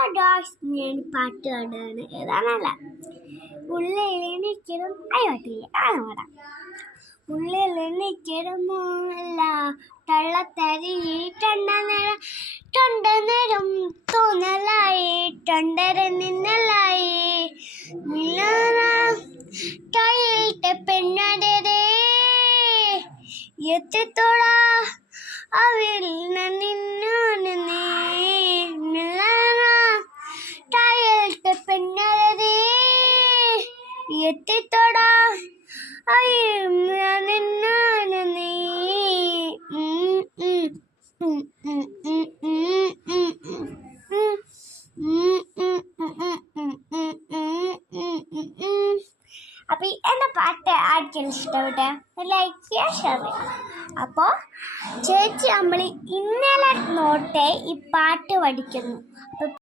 Hello dose, ഞാൻ പാട്ട് പാടുകയാണ്. ഏതാണല്ല ഉള്ളിലെണിക്കലും അയോട്ടില്ല ആണോടാ. ഉള്ളിലെണിക്കലുമല്ല തള്ളത്തരി തൊണ്ടനേരം തോന്നലായി തൊണ്ടര നിന്നലായി കയ്യിലത്തെ പെണ്ണടേ എത്തിത്തോള അവരിൽ നിന്നോന് നീ പെണ്ണടേ എത്തിത്തോടാ നിന്നോന് നീ. അപ്പൊ എന്റെ പാട്ട് ആർക്കും ഇഷ്ടപ്പെട്ടെ ലൈക്ക് ചെയ്യുക, ഷെയർ ചെയ്യുക. അപ്പോൾ ചേച്ചി നമ്മൾ ഇന്നലെ നോട്ടേ ഈ പാട്ട് പഠിക്കുന്നു.